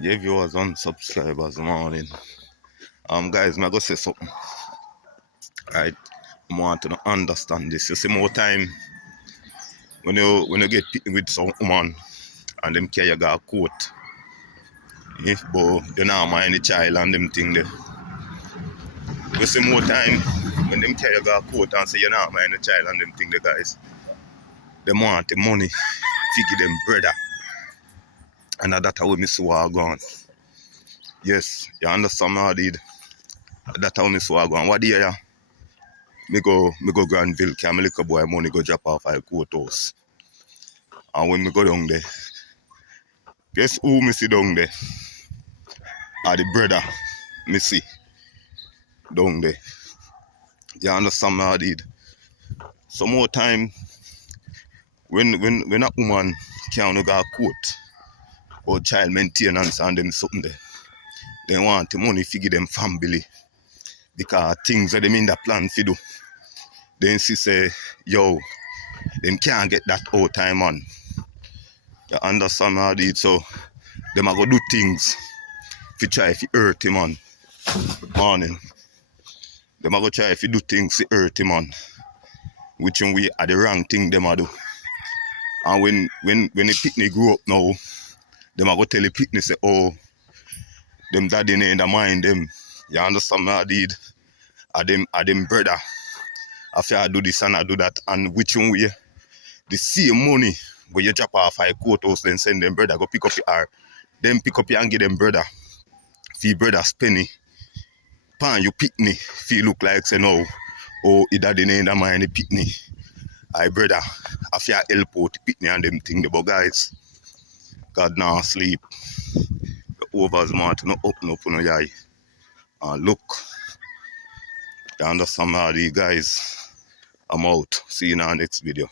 Yeah, viewers and subscribers morning. Guys, I go say something. Right. I want to understand this. You see more time when you get picked with some woman and them carry you go a court. If but you know mind the child and them thing there. You see more time when them carry you go a court and say you not mind the child and them thing there, guys. Them want the money to give them brother. And that's how we miss war gone. Yes, you understand how I did. That's how we miss war gone. What do you? Me go Granville, carry my little boy money go drop off at courthouse. And when me go down there, guess who me see down there? Are the brother me see down there. You understand me I did? Some more time when a woman can't go to court or child maintenance and them something there, they want the money to give them family because things that them in the plan to do. Then she say, yo, them can't get that all time on. You understand me I did? So them a go do things to try to hurt him on. Good morning. Them a go try to do things to hurt him on. Which in we are the wrong thing them a do. And when the picnic grow up now, them a go tell the picnic say, oh, them daddy in the mind them. You understand me I did? A them brother. After I do this and I do that. And which one way the same money where you drop off a courthouse then send them brother go pick up your R. Then pick up your and give them brother. Feel brother's penny. Pan you picnic. Feel look like say no. Oh, he daddy in the mind the picnic. I brother. After I help out the picnic and them thing. But guys, God now sleep. The overs man to not open up on your eye. And look. You understand how the guys. I'm out. See you in our next video.